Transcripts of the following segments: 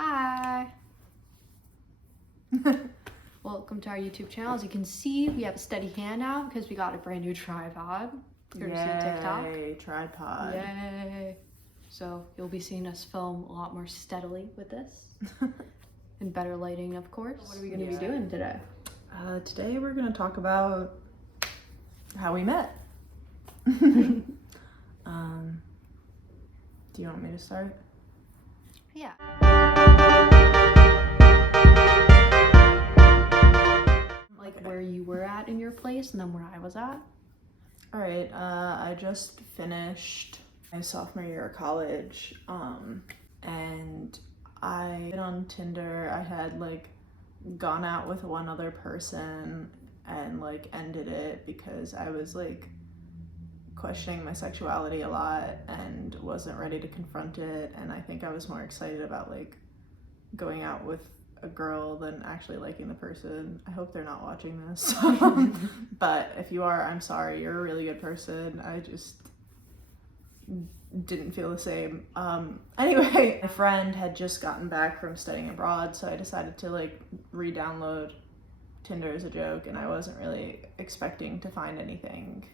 Hi! Welcome to our YouTube channel. As you can see, we have a steady hand now because we got a brand new tripod. Courtesy of TikTok. Yay, tripod. Yay! So you'll be seeing us film a lot more steadily with this. And better lighting, of course. What are we going to be doing today? Today we're going to talk about how we met. Do you want me to start? Yeah. Like where you were at in your place and then where I was at. All right, I just finished my sophomore year of college, and I been on Tinder. I had gone out with one other person and ended it because I was questioning my sexuality a lot and wasn't ready to confront it, and I think I was more excited about going out with a girl than actually liking the person. I hope they're not watching this. But if you are, I'm sorry, you're a really good person. I just didn't feel the same. Anyway, my friend had just gotten back from studying abroad, so I decided to re-download Tinder as a joke, and I wasn't really expecting to find anything.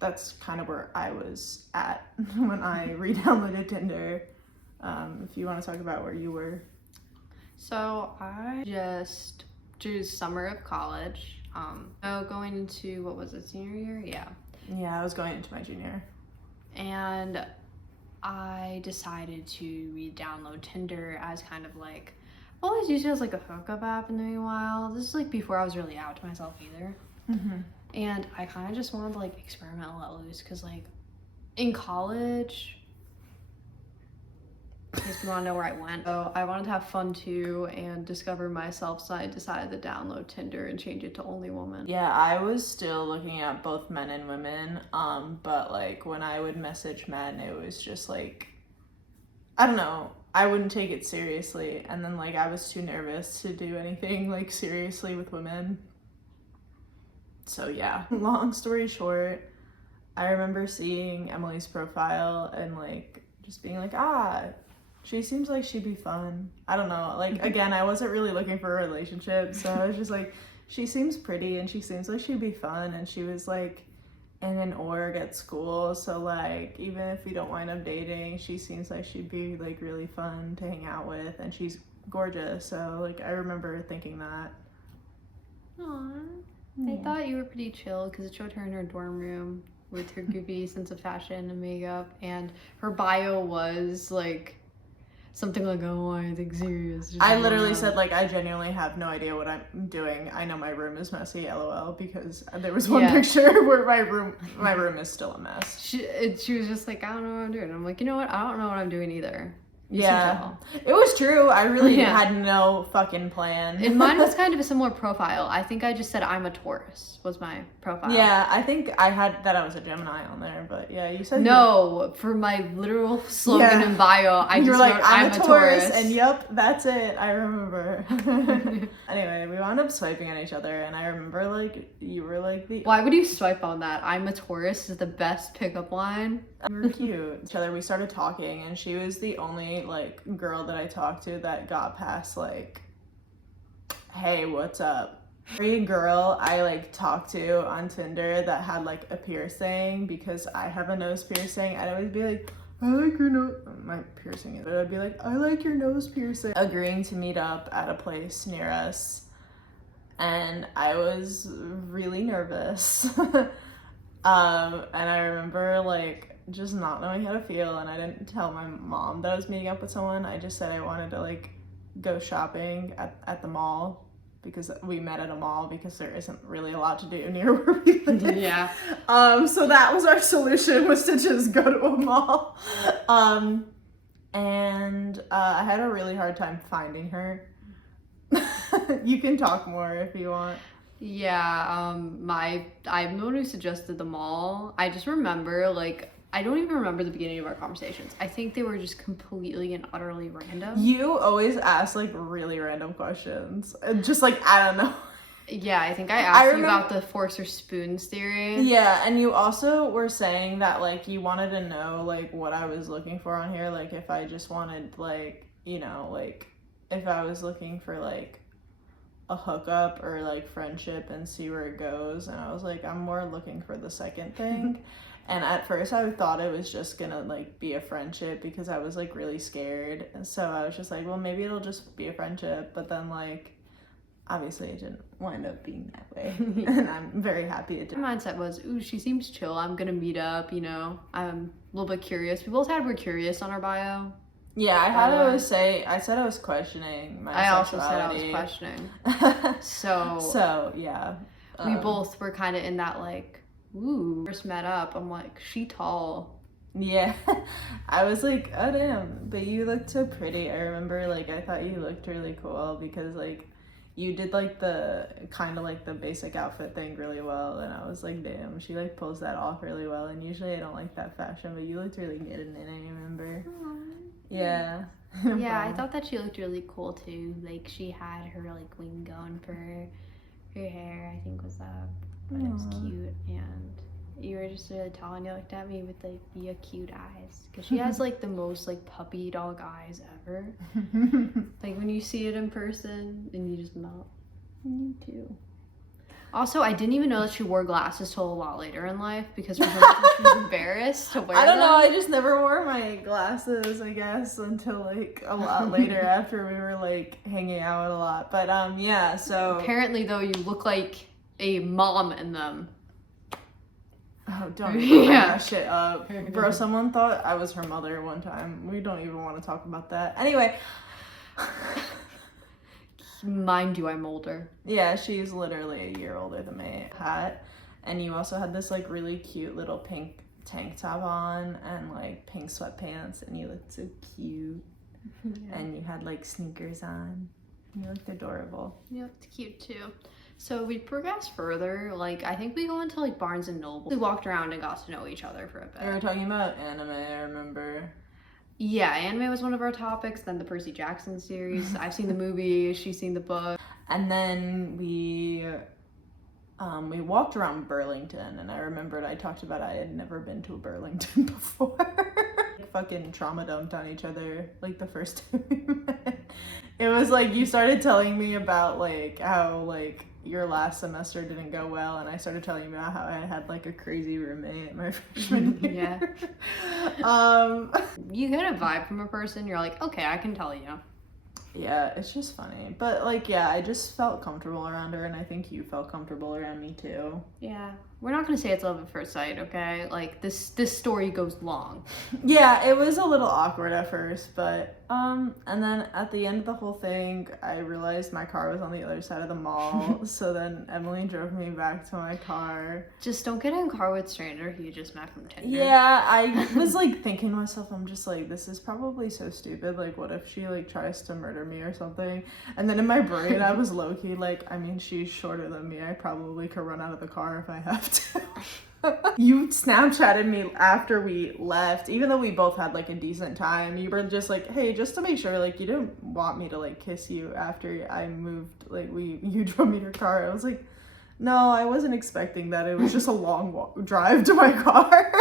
That's kind of where I was at when I re-downloaded Tinder. If you want to talk about where you were. So I just drew summer of college. Going into, what was it, senior year? Yeah. Yeah, I was going into my junior. And I decided to re-download Tinder as kind of I always used it as a hookup app in a while. This is before I was really out to myself either. Mm-hmm. And I kind of just wanted to experiment and let loose because in college, in case you want to know where I went, so I wanted to have fun too and discover myself, so I decided to download Tinder and change it to only woman. Yeah, I was still looking at both men and women, but when I would message men, it was just I don't know, I wouldn't take it seriously, and then I was too nervous to do anything seriously with women. So yeah, long story short, I remember seeing Emily's profile and just being she seems like she'd be fun. I don't know, again, I wasn't really looking for a relationship, so I was just she seems pretty and she seems like she'd be fun, and she was in an org at school, so even if we don't wind up dating, she seems like she'd be really fun to hang out with, and she's gorgeous, so I remember thinking that. Aww. Yeah. I thought you were pretty chill because it showed her in her dorm room with her goofy sense of fashion and makeup, and her bio was something oh, I think serious. I literally said I genuinely have no idea what I'm doing. I know my room is messy, LOL, because there was one picture where my room is still a mess. She was just I don't know what I'm doing. I'm you know what? I don't know what I'm doing either. Yeah, it was true. I really had no fucking plan. And mine was kind of a similar profile. I think I just said I'm a Taurus was my profile. Yeah, I think I had that I was a Gemini on there, but yeah, you said no. For my literal slogan and bio, I just wrote I'm a Taurus, and yep, that's it. I remember. Anyway, we wound up swiping on each other, and I remember you were the. Why would you swipe on that? I'm a Taurus is the best pickup line. We were cute. Each other, we started talking, and she was the only girl that I talked to that got past hey, what's up? Every girl I talked to on Tinder that had a piercing, because I have a nose piercing, I'd always be I like your nose. My piercing is, but I'd be I like your nose piercing. Agreeing to meet up at a place near us, and I was really nervous. And I remember just not knowing how to feel, and I didn't tell my mom that I was meeting up with someone. I just said I wanted to go shopping at the mall, because we met at a mall because there isn't really a lot to do near where we live. Yeah. So that was our solution, was to just go to a mall. And I had a really hard time finding her. You can talk more if you want. Yeah, I'm the one who suggested the mall. I just remember I don't even remember the beginning of our conversations. I think they were just completely and utterly random. You always ask really random questions. Just I don't know. Yeah, I think I asked you about the forks or spoons theory. Yeah, and you also were saying that, like, you wanted to know, like, what I was looking for on here. Like, if I just wanted, like, you know, like, if I was looking for, like, a hookup or, like, friendship and see where it goes. And I was like, I'm more looking for the second thing. And at first I thought it was just gonna, like, be a friendship because I was, like, really scared. And so I was just like, well, maybe it'll just be a friendship. But then, like, obviously it didn't wind up being that way. And I'm very happy it did. My mindset was, ooh, she seems chill. I'm gonna meet up, you know. I'm a little bit curious. We both had we're curious on our bio. Yeah, I said I was questioning my I also sexuality. said I was questioning. So, yeah. We both were kind of in that, like, ooh. First met up, I'm like, she tall. Yeah. I was like, oh damn, but you looked so pretty. I remember, like, I thought you looked really cool because, like, you did, like, the kind of, like, the basic outfit thing really well, and I was like, damn, she, like, pulls that off really well. And usually I don't like that fashion, but you looked really good in it, I remember. Aww. Yeah. Yeah, I thought that she looked really cool too. Like, she had her, like, wing going for her hair, I think was up, but it was cute. And you were just really tall, and you looked at me with, like, your cute eyes, because she has, like, the most, like, puppy dog eyes ever. Like, when you see it in person and you just melt. You too. Also, I didn't even know that she wore glasses till a lot later in life, because for some reason she was embarrassed to wear them. I don't know, I just never wore my glasses, I guess, until, like, a lot later after we were, like, hanging out a lot. But yeah, so apparently, though, you look like a mom in them. Oh, don't even bring that shit up. Bro, someone thought I was her mother one time. We don't even want to talk about that. Anyway. Mind you, I'm older. Yeah, she's literally a year older than me. Hat. And you also had this, like, really cute little pink tank top on and, like, pink sweatpants, and you looked so cute. Yeah. And you had, like, sneakers on. You looked adorable. You looked cute too. So we progressed further. Like, I think we go into, like, Barnes and Noble. We walked around and got to know each other for a bit. We were talking about anime, I remember. Yeah, anime was one of our topics. Then the Percy Jackson series. I've seen the movie. She's seen the book. And then we walked around Burlington, and I remembered I talked about I had never been to Burlington before. Fucking trauma dumped on each other, like, the first time we met. It was like you started telling me about, like, how, like, your last semester didn't go well, and I started telling you about how I had, like, a crazy roommate my freshman year. Yeah. You get a vibe from a person, you're like, okay, I can tell you. Yeah, it's just funny. But, like, yeah, I just felt comfortable around her, and I think you felt comfortable around me too. Yeah. We're not gonna say it's love at first sight, okay? Like, this story goes long. Yeah, it was a little awkward at first, but and then at the end of the whole thing, I realized my car was on the other side of the mall. So then Emily drove me back to my car. Just don't get in a car with a stranger who you just met from Tinder. Yeah, I was, like, thinking to myself, I'm just like, this is probably so stupid. Like, what if she, like, tries to murder me or something? And then in my brain, I was low-key like, I mean, she's shorter than me. I probably could run out of the car if I have to. You Snapchatted me after we left, even though we both had, like, a decent time. You were just like, hey, just to make sure, like, you didn't want me to, like, kiss you after I moved, like, you drove me your car. I was like, no, I wasn't expecting that. It was just a long drive to my car.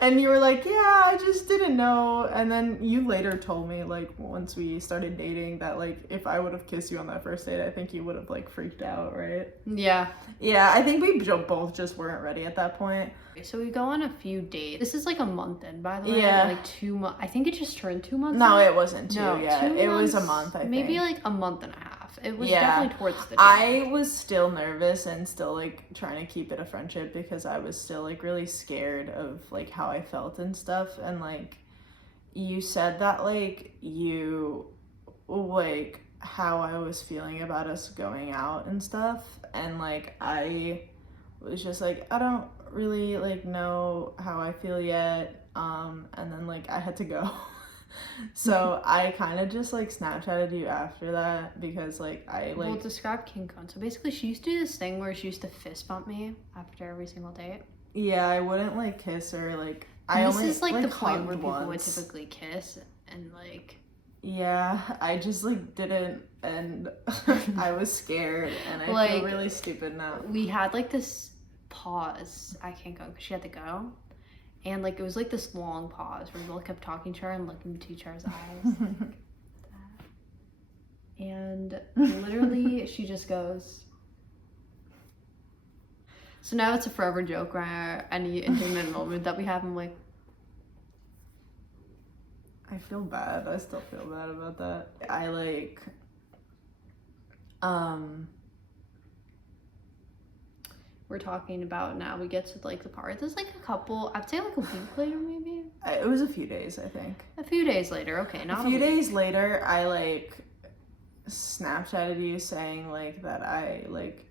And you were like, yeah, I just didn't know. And then you later told me, like, once we started dating, that, like, if I would have kissed you on that first date, I think you would have, like, freaked out, right? Yeah. Yeah, I think we both just weren't ready at that point. So we go on a few dates. This is, like, a month in, by the way. Yeah. Like 2 months. I think it just turned 2 months. No, in. It wasn't 2. No, yeah, 2 it was a month, I think. Maybe, like, a month and a half. It was definitely towards the date. I was still nervous and still, like, trying to keep it a friendship because I was still, like, really scared of, like, how I felt and stuff. And, like, you said that, like, you, like, how I was feeling about us going out and stuff. And, like, I was just like, I don't really, like, know how I feel yet. And then, like, I had to go. So I kind of just, like, Snapchatted you after that because, like, I, like... Well, describe King Kong. So basically she used to do this thing where she used to fist bump me after every single date. Yeah, I wouldn't, like, kiss her, like... This is, like, the point where people would typically kiss and, like... Yeah, I just like didn't, and I was scared, and I Like, feel really stupid now. We had like this pause. I can't go because she had to go. And like it was like this long pause where we both kept talking to her and looking into each other's eyes. And literally she just goes. So now it's a forever joke where any intimate moment that we have, I'm like, I feel bad. I still feel bad about that. I like, we're talking about now. We get to like the part. There's like a couple. I'd say like a week later, maybe. It was a few days, I think. A few days later. Okay, not a few a week. days later. I like Snapchatted you saying like that I like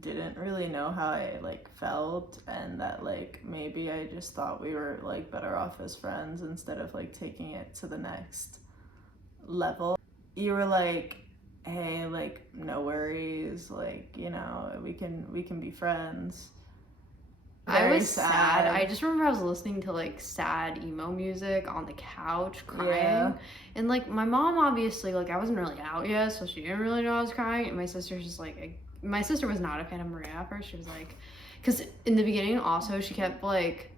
didn't really know how I like felt, and that like maybe I just thought we were like better off as friends instead of like taking it to the next level. You were like, hey, like no worries, like, you know, we can be friends. I was sad. I just remember I was listening to like sad emo music on the couch crying. Yeah. And like my mom obviously, like I wasn't really out yet, so she didn't really know I was crying. And my sister's just like, my sister was not a fan of Maria at first. She was like, because in the beginning also she kept like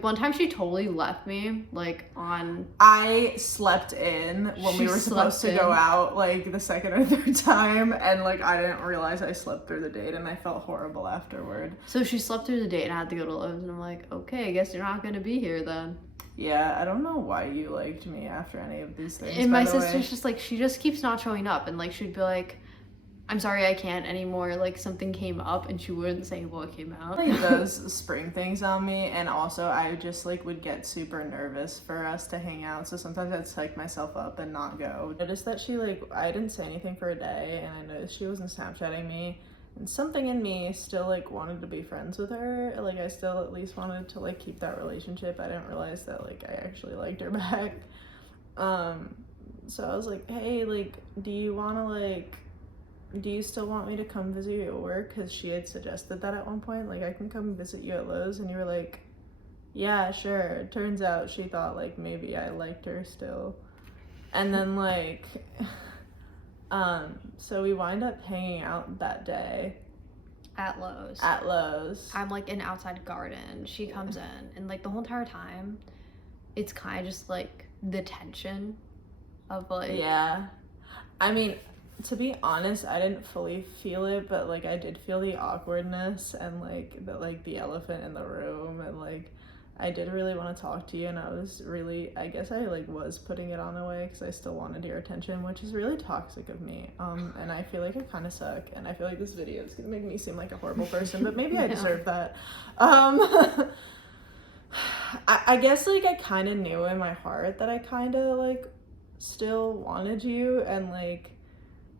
one time she totally left me like on. I slept in when She we were supposed to slept go in. out like the second or third time, and like I didn't realize I slept through the date, and I felt horrible afterward. So she slept through the date and I had to go to Lowe's, and I'm like, okay, I guess you're not gonna be here then. Yeah, I don't know why you liked me after any of these things. And by my the way. sister's just like, she just keeps not showing up, and like she'd be like, I'm sorry, I can't anymore. Like something came up, and she wouldn't say what came out. Like those spring things on me, and also I just like would get super nervous for us to hang out, so sometimes I'd psych myself up and not go. I noticed that she like, I didn't say anything for a day, and I noticed she wasn't Snapchatting me, and something in me still like wanted to be friends with her. Like I still at least wanted to like keep that relationship. I didn't realize that like I actually liked her back. So I was like, hey, like do you still want me to come visit you at work? Because she had suggested that at one point, like I can come visit you at Lowe's, and you were like, yeah, sure. Turns out she thought like maybe I liked her still. And then like so we wind up hanging out that day At Lowe's. I'm like in outside garden. She comes in, and like the whole entire time, it's kind of just like the tension of like. Yeah. I mean, to be honest, I didn't fully feel it, but like I did feel the awkwardness and like the elephant in the room, and like I did really want to talk to you, and I guess I like was putting it on a way because I still wanted your attention, which is really toxic of me. And I feel like I kind of suck, and I feel like this video is gonna make me seem like a horrible person, but maybe I deserve that. I guess like I kind of knew in my heart that I kind of like still wanted you, and like,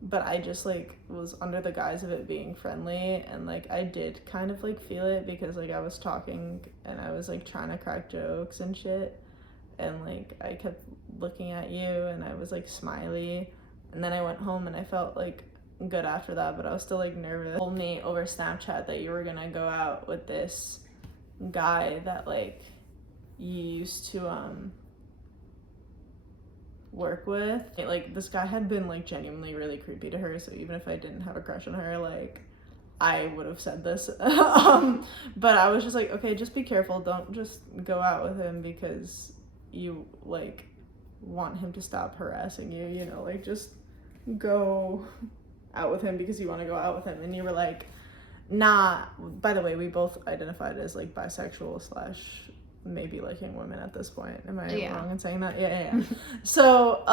but I just like was under the guise of it being friendly, and like I did kind of like feel it because like I was talking and I was like trying to crack jokes and shit, and like I kept looking at you and I was like smiley, and then I went home and I felt like good after that, but I was still like nervous. You told me over Snapchat that you were gonna go out with this guy that like you used to work with. Like this guy had been like genuinely really creepy to her, so even if I didn't have a crush on her, like I would have said this. But I was just like, okay, just be careful, don't just go out with him because you like want him to stop harassing you, you know, like just go out with him because you want to go out with him. And you were like, nah. By the way, we both identified as like bisexual / maybe liking women at this point. Am I wrong in saying that? Yeah. So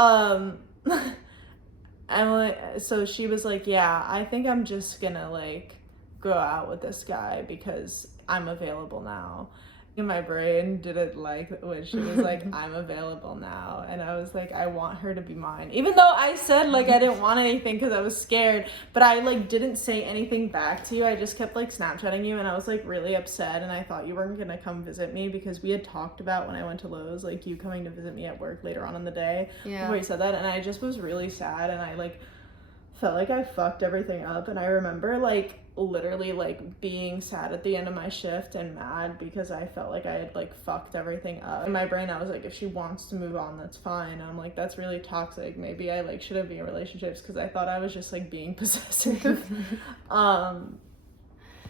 Emily, so she was like, yeah, I think I'm just gonna like go out with this guy because I'm available now. And my brain didn't like when she was like, I'm available now, and I was like, I want her to be mine, even though I said like I didn't want anything because I was scared, but I like didn't say anything back to you. I just kept like Snapchatting you, and I was like really upset, and I thought you weren't gonna come visit me because we had talked about when I went to Lowe's like you coming to visit me at work later on in the day before you said that, and I just was really sad, and I like felt like I fucked everything up. And I remember like literally like being sad at the end of my shift and mad because I felt like I had like fucked everything up. In my brain I was like, if she wants to move on, that's fine. And I'm like, that's really toxic. Maybe I like shouldn't be in relationships, because I thought I was just like being possessive.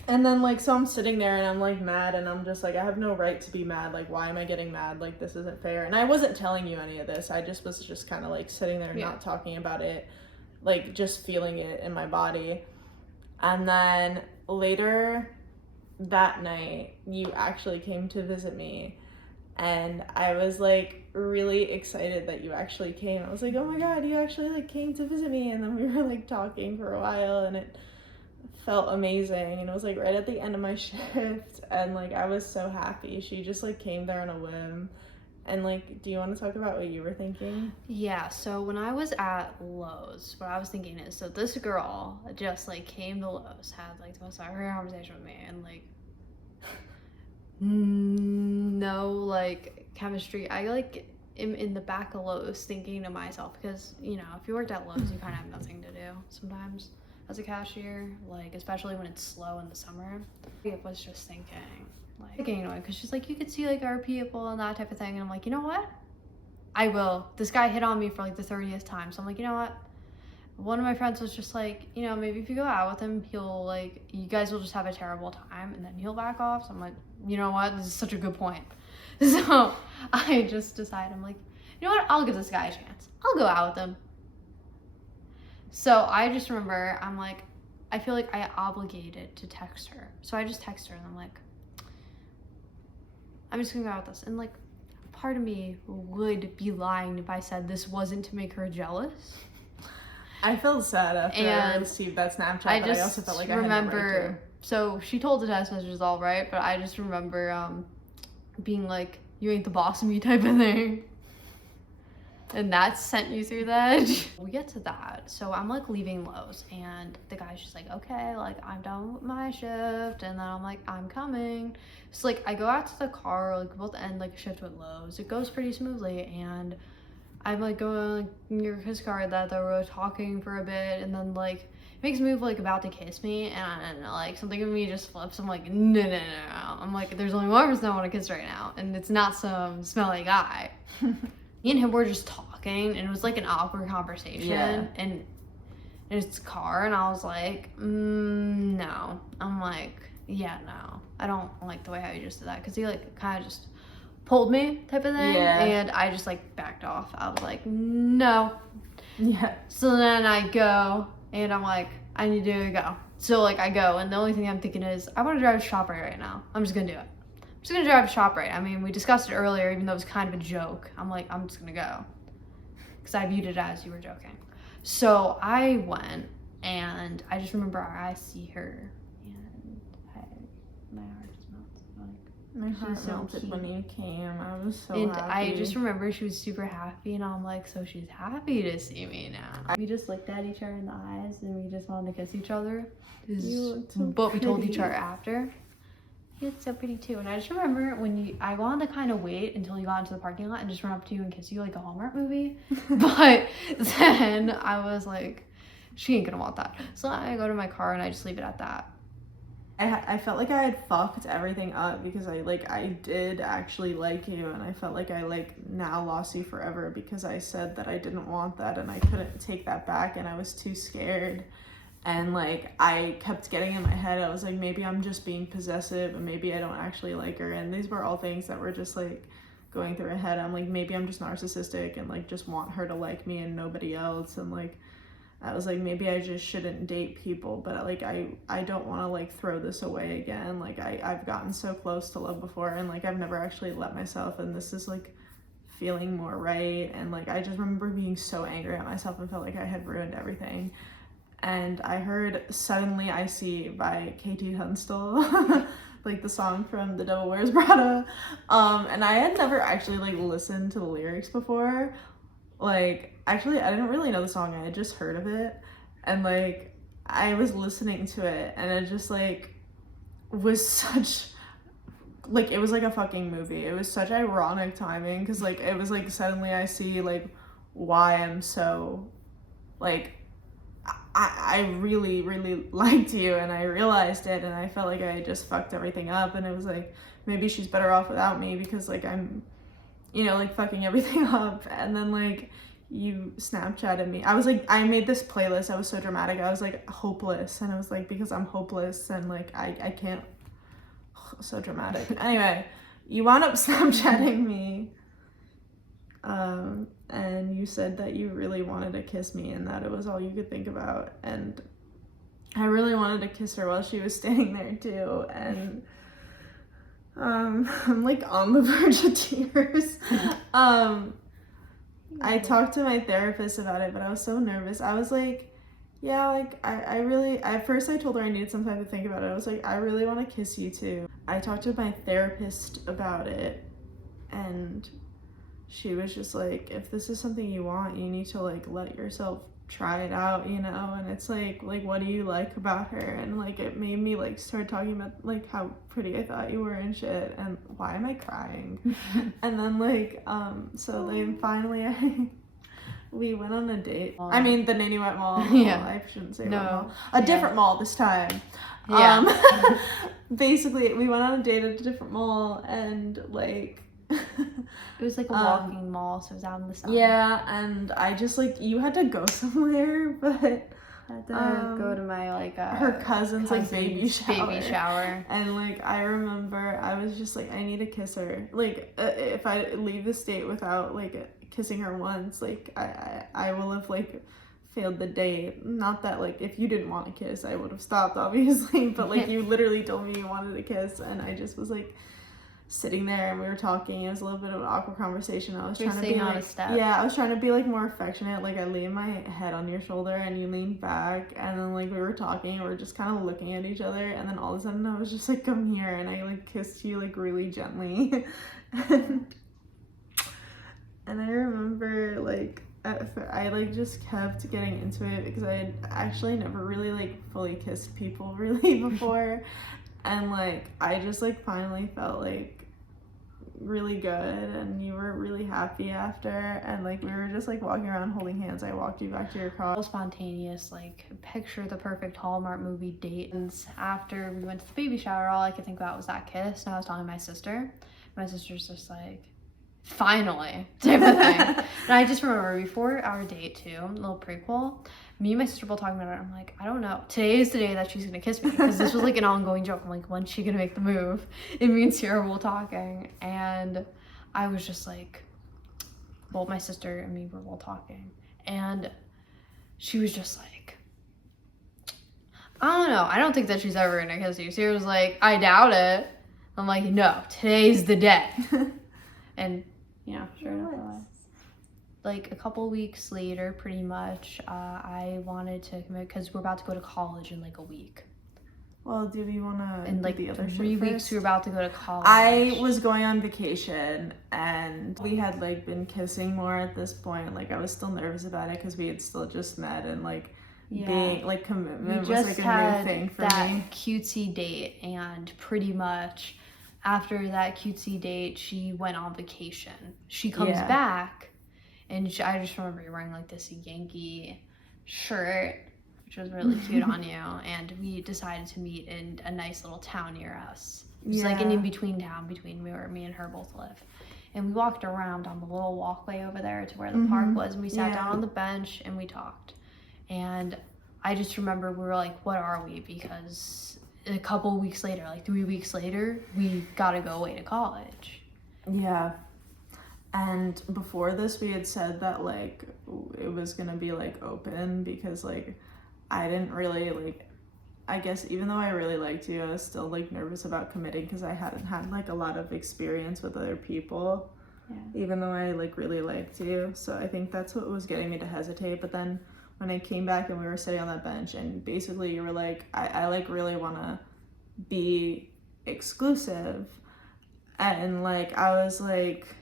And then like, so I'm sitting there and I'm like mad, and I'm just like, I have no right to be mad. Like, why am I getting mad? Like, this isn't fair. And I wasn't telling you any of this. I just was just kind of like sitting there not talking about it, like just feeling it in my body. And then later that night, you actually came to visit me, and I was like really excited that you actually came. I was like, oh my god, you actually like came to visit me. And then we were like talking for a while, and it felt amazing. And it was like right at the end of my shift, and like I was so happy. She just like came there on a whim. And like, do you want to talk about what you were thinking? Yeah, so when I was at Lowe's, what I was thinking is, so this girl just like came to Lowe's, had like the most awkward conversation with me, and like no like chemistry. I like am in the back of Lowe's thinking to myself, because you know, if you worked at Lowe's, you kind of have nothing to do sometimes as a cashier, like especially when it's slow in the summer. I was just thinking, like, getting annoyed because she's like, you could see like our people and that type of thing, and I'm like, you know what, I will. This guy hit on me for like the 30th time, so I'm like, you know what, one of my friends was just like, you know, maybe if you go out with him, he'll like, you guys will just have a terrible time and then he'll back off. So I'm like, you know what, this is such a good point. So I just decided, I'm like, you know what, I'll give this guy a chance, I'll go out with him. So I just remember, I'm like, I feel like I obligated to text her, so I just text her and I'm like, I'm just gonna go out with this. And like, part of me would be lying if I said this wasn't to make her jealous. I felt sad after I received that Snapchat, but I also felt like I had no right to. So she told the text messages all right, but I just remember being like, you ain't the boss of me type of thing. And that sent you through that. We get to that, so I'm like leaving Lowe's, and the guy's just like, okay, like I'm done with my shift, and then I'm like, I'm coming. So like I go out to the car, like both end like a shift with Lowe's. It goes pretty smoothly, and I'm like going like, near his car that they were talking for a bit, and then like makes a move like about to kiss me, and like something in me just flips. I'm like, no. I'm like, there's only one person I want to kiss right now, and it's not some smelly guy. Me and him were just talking, and it was like an awkward conversation, and in his car, and I was like, no. I'm like, yeah, no, I don't like the way how you just did that, because he like kind of just pulled me type of thing, and I just like backed off. I was like, no. So then I go, and I'm like, I need to go. So like I go, and the only thing I'm thinking is, I want to drive to ShopRite right now. I'm just gonna do it. I'm just gonna drive to ShopRite. I mean, we discussed it earlier, even though it was kind of a joke. I'm like, I'm just gonna go, because I viewed it as you were joking. So I went, and I just remember I see her, and my heart just melted. My heart melted when you came. I was so and happy. I just remember she was super happy, and I'm like, so she's happy to see me now. We just looked at each other in the eyes, and we just wanted to kiss each other. But we told each other after. You look so pretty too. And I just remember when I wanted to kind of wait until you got into the parking lot and just run up to you and kiss you like a Hallmark movie. But then I was like, she ain't gonna want that. So I go to my car and I just leave it at that. I felt like I had fucked everything up, because I did actually like you, and I felt like I like now lost you forever because I said that I didn't want that, and I couldn't take that back, and I was too scared. And like, I kept getting in my head, I was like, maybe I'm just being possessive, and maybe I don't actually like her. And these were all things that were just like going through my head. I'm like, maybe I'm just narcissistic and like just want her to like me and nobody else. And like, I was like, maybe I just shouldn't date people, but like, I don't want to like throw this away again. Like I've gotten so close to love before, and like I've never actually let myself, and this is like feeling more right. And like, I just remember being so angry at myself and felt like I had ruined everything. And I heard Suddenly I See by KT Tunstall, like the song from The Devil Wears Prada. And I had never actually like listened to the lyrics before. Like, actually, I didn't really know the song, I had just heard of it. And like, I was listening to it, and it just like was such, like, it was like a fucking movie. It was such ironic timing, because like, it was like, suddenly I see like why I'm so like, I really, really liked you, and I realized it, and I felt like I just fucked everything up, and it was like, maybe she's better off without me because like I'm, you know, like fucking everything up. And then like you Snapchatted me. I was like, I made this playlist. I was so dramatic. I was like hopeless, and I was like, because I'm hopeless and like I can't. So dramatic. Anyway, you wound up Snapchatting me, and you said that you really wanted to kiss me and that it was all you could think about. And I really wanted to kiss her while she was standing there too. And I'm like on the verge of tears. I talked to my therapist about it, but I was so nervous. I was like, yeah, like I really, at first I told her I needed some time to think about it. I was like, I really want to kiss you too. I talked to my therapist about it, and she was just like, if this is something you want, you need to like let yourself try it out, you know. And it's like what do you like about her? And like it made me like start talking about like how pretty I thought you were and shit, and why am I crying? And then like so then finally we went on a date. I mean the Nanny Wet Mall. Yeah. I shouldn't say No. Wet Mall. A different mall this time. Yeah. Basically we went on a date at a different mall, and like It was like a walking mall, so it was out in the sun. yeah, and I just like, you had to go somewhere, but I had to go to my like her cousin's like baby shower. And like I remember I was just like, I need to kiss her. Like if I leave this date without like kissing her once, like I will have like failed the date. Not that like if you didn't want to kiss I would have stopped obviously, but like you literally told me you wanted to kiss, and I just was like sitting there and we were talking. It was a little bit of an awkward conversation. I was trying to be like, yeah, I was trying to be like more affectionate. Like I leaned my head on your shoulder and you leaned back, and then like we were talking and we were just kind of looking at each other, and then all of a sudden I was just like, come here, and I like kissed you like really gently. and I remember like I like just kept getting into it because I had actually never really like fully kissed people really before. And like I just like finally felt like really good, and you were really happy after, and like we were just like walking around holding hands. I walked you back to your car. Spontaneous, like picture the perfect Hallmark movie date. And after we went to the baby shower, all I could think about was that kiss, and I was telling my sister. My sister's just like, finally, type of thing. And I just remember before our date too, a little prequel, me and my sister both talking about it. I'm like, I don't know. Today is the day that she's gonna kiss me, because this was like an ongoing joke. I'm like, when's she gonna make the move? It means terrible talking. And I was just like, well, my sister and me were both talking, and she was just like, I don't know. I don't think that she's ever gonna kiss you. She was like, I doubt it. I'm like, no, today's the day. And you know, sure enough, like a couple weeks later, pretty much, I wanted to commit because we're about to go to college in like a week. Well, do you want to? In like the other 3 weeks, we were about to go to college. I was going on vacation, and we had like been kissing more at this point. Like I was still nervous about it because we had still just met, and like being like commitment was like a new thing for that me. Cutesy date, and pretty much after that cutesy date, she went on vacation. She comes back, and I just remember you wearing like this Yankee shirt, which was really cute on you, and we decided to meet in a nice little town near us. It's like an in-between town between where me and her both live. And we walked around on the little walkway over there to where the park was, and we sat down on the bench and we talked. And I just remember we were like, what are we? Because a couple weeks later, like 3 weeks later, we gotta go away to college. Yeah. And before this, we had said that like it was gonna be like open, because like I didn't really like, I guess even though I really liked you, I was still like nervous about committing because I hadn't had like a lot of experience with other people, even though I like really liked you. So I think that's what was getting me to hesitate. But then when I came back and we were sitting on that bench, and basically you were like, I like really want to be exclusive, and like I was like,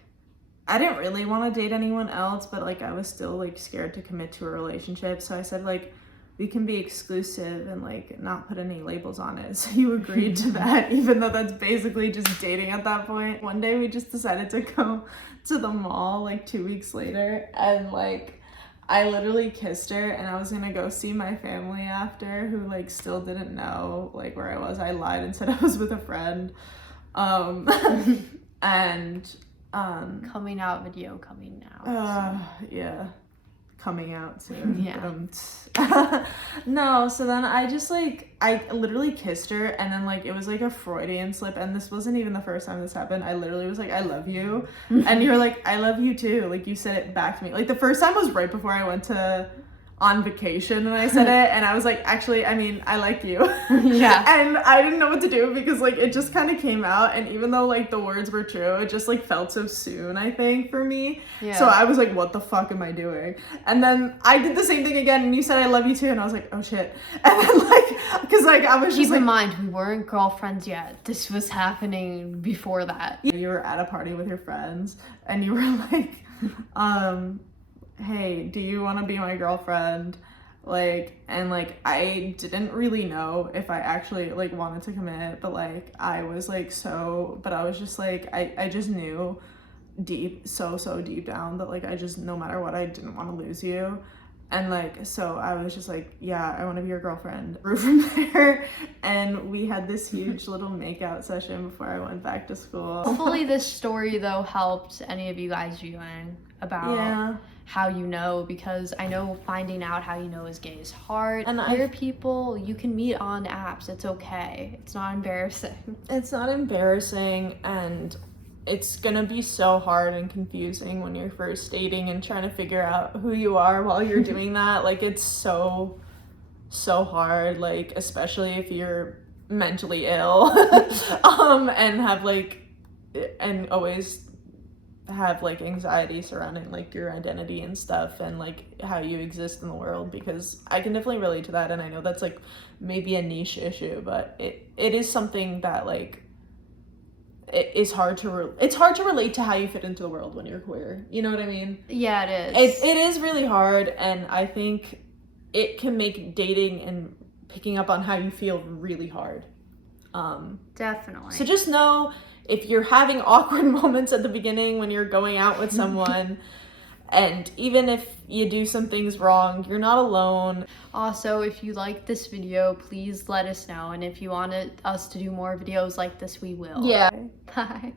I didn't really want to date anyone else, but like I was still like scared to commit to a relationship. So I said like, we can be exclusive and like not put any labels on it. So you agreed to that, even though that's basically just dating at that point. One day we just decided to go to the mall like 2 weeks later, and like I literally kissed her, and I was gonna go see my family after, who like still didn't know like where I was. I lied and said I was with a friend. And Coming out video coming out. yeah, coming out soon. Yeah. No, so then I just like, I literally kissed her, and then like it was like a Freudian slip, and this wasn't even the first time this happened. I literally was like, I love you, and you're like, I love you too. Like you said it back to me. Like the first time was right before I went on vacation, and I said it, and I was like, actually, I mean, I like you. Yeah. And I didn't know what to do, because like it just kind of came out, and even though like the words were true, it just like felt so soon, I think, for me. Yeah. So I was like, what the fuck am I doing? And then I did the same thing again, and you said I love you too, and I was like, oh shit. And then like, because like I was just Keep in like, mind, we weren't girlfriends yet. This was happening before that. you were at a party with your friends, and you were like, hey, do you want to be my girlfriend? Like, and like I didn't really know if I actually like wanted to commit, but like I was like, but I was just like, I just knew so deep down that like I just, no matter what, I didn't want to lose you. And like, so I was just like, yeah, I want to be your girlfriend. From there, and we had this huge little makeout session before I went back to school. Hopefully this story though helped any of you guys viewing about how you know, because I know finding out how you know is gay is hard. And queer people, you can meet on apps. It's okay. It's not embarrassing. It's not embarrassing, and it's gonna be so hard and confusing when you're first dating and trying to figure out who you are while you're doing that. Like, it's so hard, like, especially if you're mentally ill and have like, and always have like anxiety surrounding like your identity and stuff, and like how you exist in the world, because I can definitely relate to that. And I know that's like maybe a niche issue, but it is something that like it's hard to relate to how you fit into the world when you're queer. You know what I mean? Yeah, it is. It is really hard, and I think it can make dating and picking up on how you feel really hard. Definitely. So just know, if you're having awkward moments at the beginning when you're going out with someone, and even if you do some things wrong, you're not alone. Also, if you like this video, please let us know. And if you wanted us to do more videos like this, we will. Yeah. Bye.